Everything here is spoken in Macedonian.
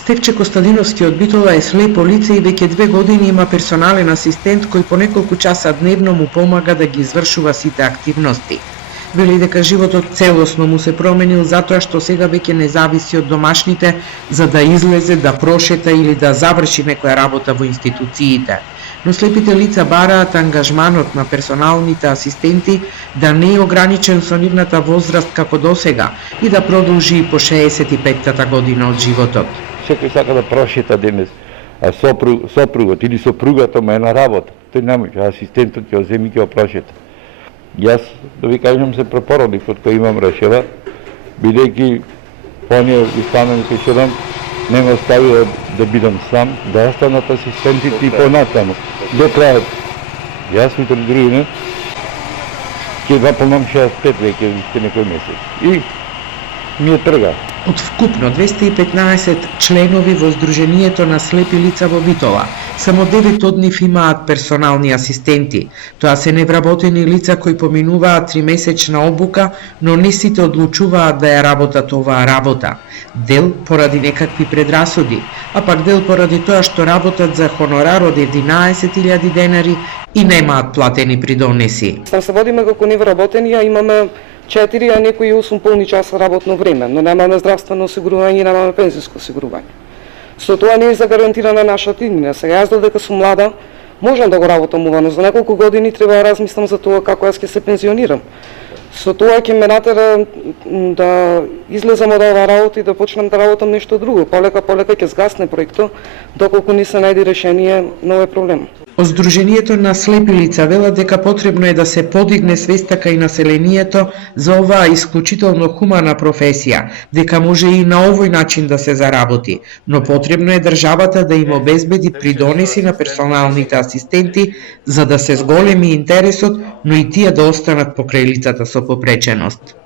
Стефче Костадиновски од Битола е слепо лице и веќе 2 години има персонален асистент кој по неколку часа дневно му помага да ги извршува сите активности. Вели дека животот целосно му се променил затоа што сега веќе не зависи од домашните за да излезе, да прошета или да заврши некоја работа во институциите. Но слепите лица бараат ангажманот на персоналните асистенти да не е ограничен со нивната возраст како досега и да продолжи и по 65-та година од животот. Секој сака да прошета денес, а сопругот или сопругата му е на работа. Тој не може, асистентот ќе земи ќе прошета. Јас, да ви кажам, се препородив од кој имам решила, бидејќи оние останали кај не ме остави да бидам сам, да останат асистентите и понатаму. До крајот, јас утре другина, ќе наполнам 65 веќе некој месец. И ми е трга. Од вкупно 215 членови во Сдруженијето на слепи лица во Битола, само 9 од нив имаат персонални асистенти. Тоа се невработени лица кои поминуваат 3-месечна обука, но не сите одлучуваат да ја работат оваа работа. Дел поради некакви предрасуди, а пак дел поради тоа што работат за хонорар од 11.000 денари и немаат платени придонеси. Се водиме како невработени, а имаме 4, а некои 8 полни часа работно време, но немаме здравствено осигурување и немаме пензиско осигурување. Со тоа не е загарантирана нашата иднина. Сега јас додека сум млада, можам да го работам ова, но за неколку години треба да размислам за тоа како јас ќе се пензионирам. Со тоа ќе ме натера да излезам од оваа работа и да почнам да работам нешто друго. Полека ќе згасне проектот, доколку не се најде решение на овој проблем. Од Сдруженијето на слепи лица велат дека потребно е да се подигне свеста кај населението за оваа исклучително хумана професија, дека може и на овој начин да се заработи, но потребно е државата да им обезбеди придонеси на персоналните асистенти за да се зголеми интересот, но и тие да останат покрај лицата со попреченост.